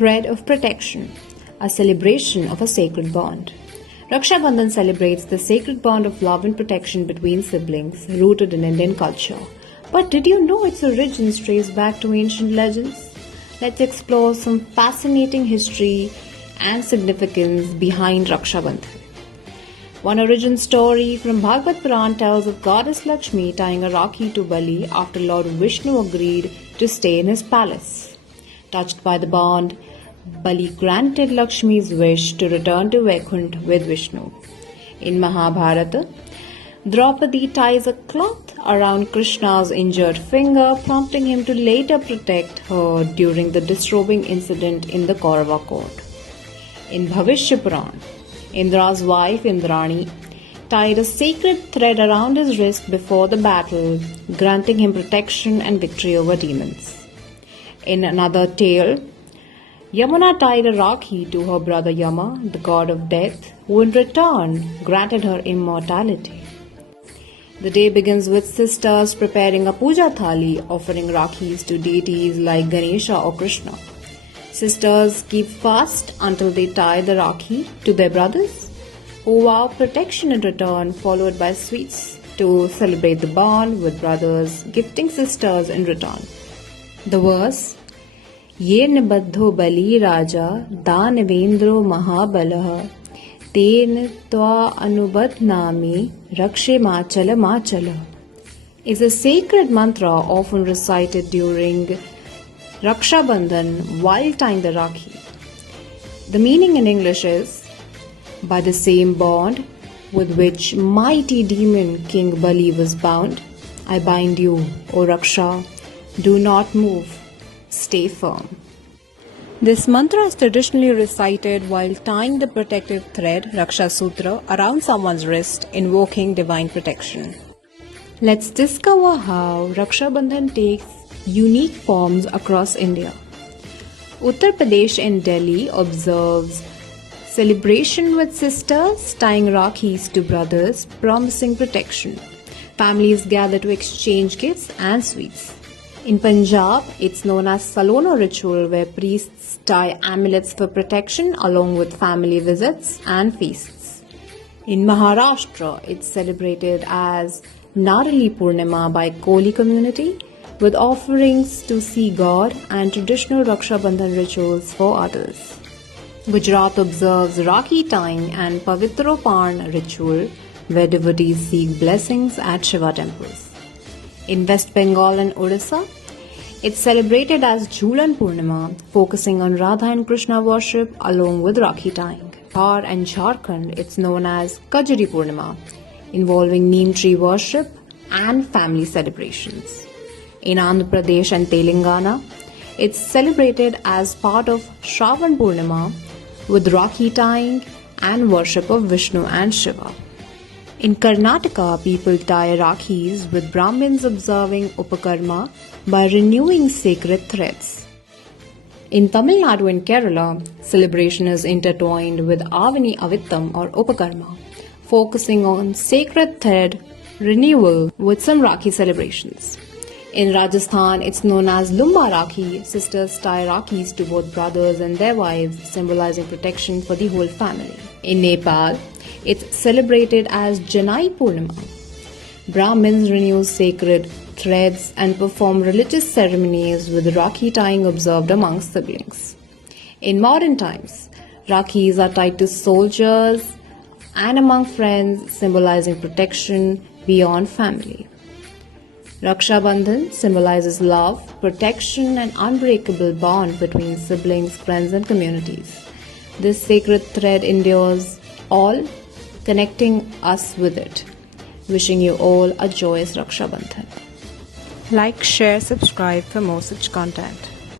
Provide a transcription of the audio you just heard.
thread of protection, a celebration of a sacred bond. Raksha Bandhan celebrates the sacred bond of love and protection between siblings rooted in Indian culture. But did you know its origins trace back to ancient legends? Let's explore some fascinating history and significance behind Raksha Bandhan. One origin story from Bhagavad Puran tells of goddess Lakshmi tying a Rakhi to Bali after Lord Vishnu agreed to stay in his palace. Touched by the bond, Bali granted Lakshmi's wish to return to Vaikuntha with Vishnu. In Mahabharata, Draupadi ties a cloth around Krishna's injured finger, prompting him to later protect her during the disrobing incident in the Kaurava court. In Bhavishya Puran, Indra's wife Indrani tied a sacred thread around his wrist before the battle, granting him protection and victory over demons. In another tale, Yamuna tied a Rakhi to her brother Yama, the god of death, who in return granted her immortality. The day begins with sisters preparing a puja thali, offering Rakhis to deities like Ganesha or Krishna. Sisters keep fast until they tie the Rakhi to their brothers, who vow protection in return, followed by sweets to celebrate the bond with brothers, gifting sisters in return. The verse, Ye nibaddho bali raja danavendro mahabalaha ten tva anubadhnami rakshe machala machala is a sacred mantra often recited during Raksha Bandhan while tying the Rakhi. The meaning in English is, by the same bond with which mighty demon King Bali was bound, I bind you, O Raksha. Do not move. Stay firm. This mantra is traditionally recited while tying the protective thread, Raksha Sutra, around someone's wrist, invoking divine protection. Let's discover how Raksha Bandhan takes unique forms across India. Uttar Pradesh and Delhi observes celebration with sisters tying Rakhis to brothers, promising protection. Families gather to exchange gifts and sweets. In Punjab, it's known as Salono ritual, where priests tie amulets for protection along with family visits and feasts. In Maharashtra, it's celebrated as Narali Purnima by Koli community, with offerings to sea god and traditional Raksha Bandhan rituals for others. Gujarat observes Rakhi tying and Pavitropan ritual, where devotees seek blessings at Shiva temples. In West Bengal and Odisha, it's celebrated as Jhulan Purnima, focusing on Radha and Krishna worship along with Rakhi tying. Bihar and Jharkhand, it's known as Kajari Purnima, involving neem tree worship and family celebrations. In Andhra Pradesh and Telangana, it's celebrated as part of Shravan Purnima with Rakhi tying and worship of Vishnu and Shiva. In Karnataka, people tie Rakhis with Brahmins observing Upakarma by renewing sacred threads. In Tamil Nadu and Kerala, celebration is intertwined with Avani Avittam or Upakarma, focusing on sacred thread renewal with some Rakhi celebrations. In Rajasthan, it's known as Lumba Rakhi. Sisters tie Rakhis to both brothers and their wives, symbolizing protection for the whole family. In Nepal, it's celebrated as Janai Purnima. Brahmins renew sacred threads and perform religious ceremonies with Rakhi tying observed among siblings. In modern times, Rakhis are tied to soldiers and among friends, symbolizing protection beyond family. Raksha Bandhan symbolizes love, protection, and unbreakable bond between siblings, friends, and communities. This sacred thread endures all, connecting us with it. Wishing you all a joyous Raksha Bandhan. Like, share, subscribe for more such content.